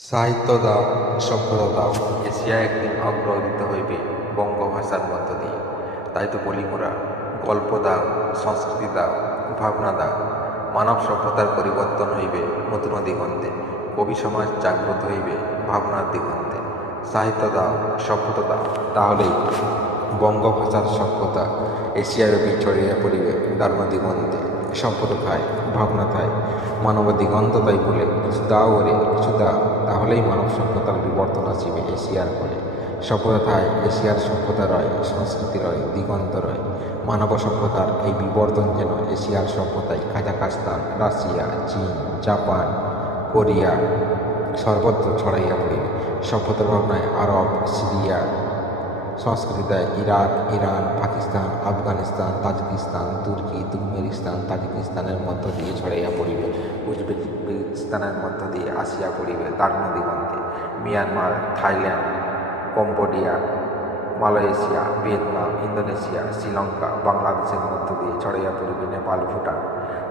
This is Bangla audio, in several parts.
সাহিত্য দাও, সভ্যতা দাও, এশিয়া একদিন অগ্রগতিত হইবে বঙ্গভাষার মধ্য দিয়ে। তাই তো বলি মোরা, গল্প দাও, সংস্কৃতি দাও, ভাবনা দাও। মানব সভ্যতার পরিবর্তন হইবে নতুন দিগন্তে, কবি সমাজ জাগ্রত হইবে ভাবনার দিগন্তে। সাহিত্য দাও, সভ্যতা দাও, তাহলেই বঙ্গভাষার সভ্যতা এশিয়ার ছড়িয়ে পড়িবে দারুণ দিগন্তে। সভ্যতা থায় ভাবনা থায় মানব দিগন্ত তাই বলে কিছু দাও ওরে, কিছু দাও। তাহলেই মানব সভ্যতার বিবর্তন আসিবে এশিয়ার ফলে সভ্যতা থায় এশিয়ার সভ্যতা রয়, সংস্কৃতি রয়, দিগন্ত রয়। মানব সভ্যতার এই বিবর্তন যেন এশিয়ার সভ্যতায় কাজাকাস্তান, রাশিয়া, চীন, জাপান, কোরিয়া সর্বত্র ছড়াইয়া পড়িবে। সভ্যতার ভাবনায় আরব, সিরিয়া, সংস্কৃতিতে Iraq, Iran, Pakistan, Afghanistan, Tajikistan, তুর্কি, তুর্কমেনিস্তান, তাজিকিস্তানের মধ্য দিয়ে ছড়াইয়া পড়িবে। উজবেকিস্তানের মধ্য দিয়ে আসিয়া পড়িবে দারুণ দিগন্তে Myanmar, Thailand, Cambodia, Malaysia, Vietnam, Indonesia, Sri Lanka, বাংলাদেশের মধ্য দিয়ে ছড়াইয়া পড়িবে নেপাল, ভুটান।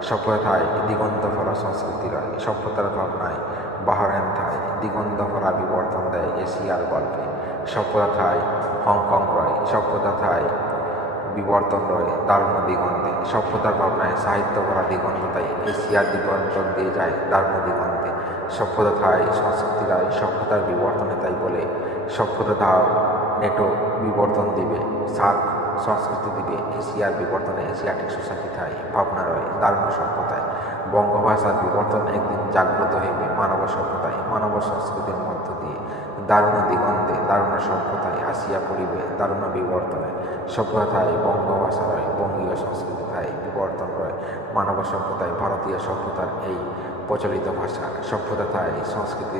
সভ্যতায় দিগন্ত ভরা সংস্কৃতি রয় সভ্যতার ভাবনায় বাহারেন থায় দিগন্ত ভরা বিবর্তন দেয় এশিয়ার গল্পে। সভ্যতা থায় হংকং রয় সভ্যতা থায় বিবর্তন রয়, দারুণ দিগন্তে। সভ্যতার ভাবনায় সাহিত্য ভরা দিগন্ততায় এশিয়ার দিগন্তন দিয়ে যায় দারুণ দিগন্তে। সভ্যতা থায় সংস্কৃতি সভ্যতার বিবর্তনে তাই বলে, সভ্যতা দাও, নেটো বিবর্তন দিবে সাত সংস্কৃতি দিবে এশিয়ার বিবর্তনে এশিয়াটিক সোসাইটি থায় ভাবনা রয়, দারুণ সভ্যতায়। বঙ্গভাষার বিবর্তন একদিন জাগ্রত হইবে মানব সভ্যতায়, মানব সংস্কৃতির মধ্য। দারুণ দিগন্তে, দারুণা সভ্যতায় আসিয়া পড়িবে, দারুণা বিবর্তনে। সভ্যতায় বঙ্গভাষা রয় বঙ্গীয় সংস্কৃতি থায় বিবর্তন হয়। মানব সভ্যতায়, ভারতীয় সভ্যতার এই প্রচলিত ভাষা, সভ্যতায় সংস্কৃতি